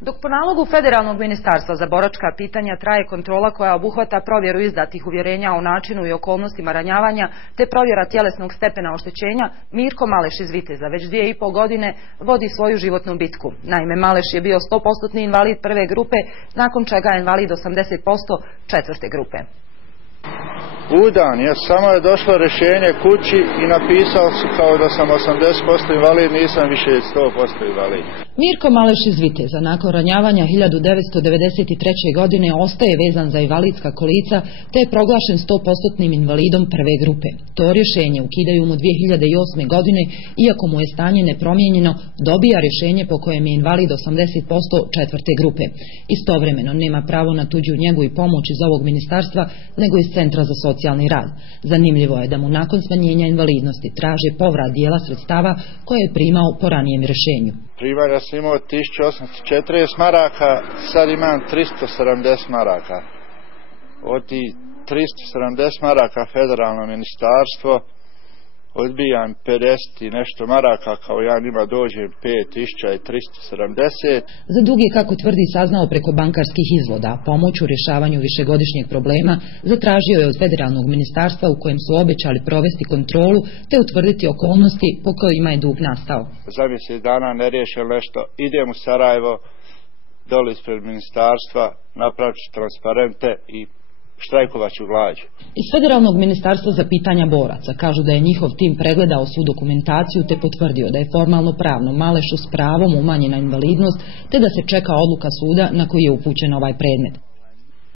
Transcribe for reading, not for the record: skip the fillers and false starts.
Dok po nalogu Federalnog ministarstva za boračka pitanja traje kontrola koja obuhvata provjeru izdatih uvjerenja o načinu i okolnostima ranjavanja te provjera tjelesnog stepena oštećenja, Mirko Maleš iz Viteza već 2,5 godine vodi svoju životnu bitku. Naime, Maleš je bio 100% invalid prve grupe, nakon čega je invalid 80% četvrte grupe. Udan je, samo je došlo rješenje kući i napisao su kao da sam 80% invalid, nisam više 100% invalid. Mirko Maleš iz Viteza nakon ranjavanja 1993. godine ostaje vezan za invalidska kolica te je proglašen 100% invalidom prve grupe. To rješenje ukidaju mu 2008. godine, iako mu je stanje nepromijenjeno, dobija rješenje po kojem je invalid 80% četvrte grupe. Istovremeno nema pravo na tuđu njegu i pomoć iz ovog ministarstva, nego iz Centra za socijalni rad. Zanimljivo je da mu nakon smanjenja invalidnosti traže povrat dijela sredstava koje je primao po ranijem rješenju. Primanja sam imao 1840 maraka, sad imam 370 maraka. Od tih 370 maraka federalno ministarstvo odbijam 50 i nešto maraka, kao ja njima dođem 5370. Za dug je, kako tvrdi, saznao preko bankarskih izvoda, a pomoć u rješavanju višegodišnjeg problema zatražio je od Federalnog ministarstva u kojem su obećali provesti kontrolu te utvrditi okolnosti po kojima je dug nastao. Za mjesec dana ne riješim nešto, idem u Sarajevo, dole ispred ministarstva, napravit ću transparente i štrajkovat ću glađu. Iz Federalnog ministarstva za pitanja boraca kažu da je njihov tim pregledao svu dokumentaciju te potvrdio da je formalno pravno Malešu s pravom umanjena invalidnost te da se čeka odluka suda na koji je upućen ovaj predmet.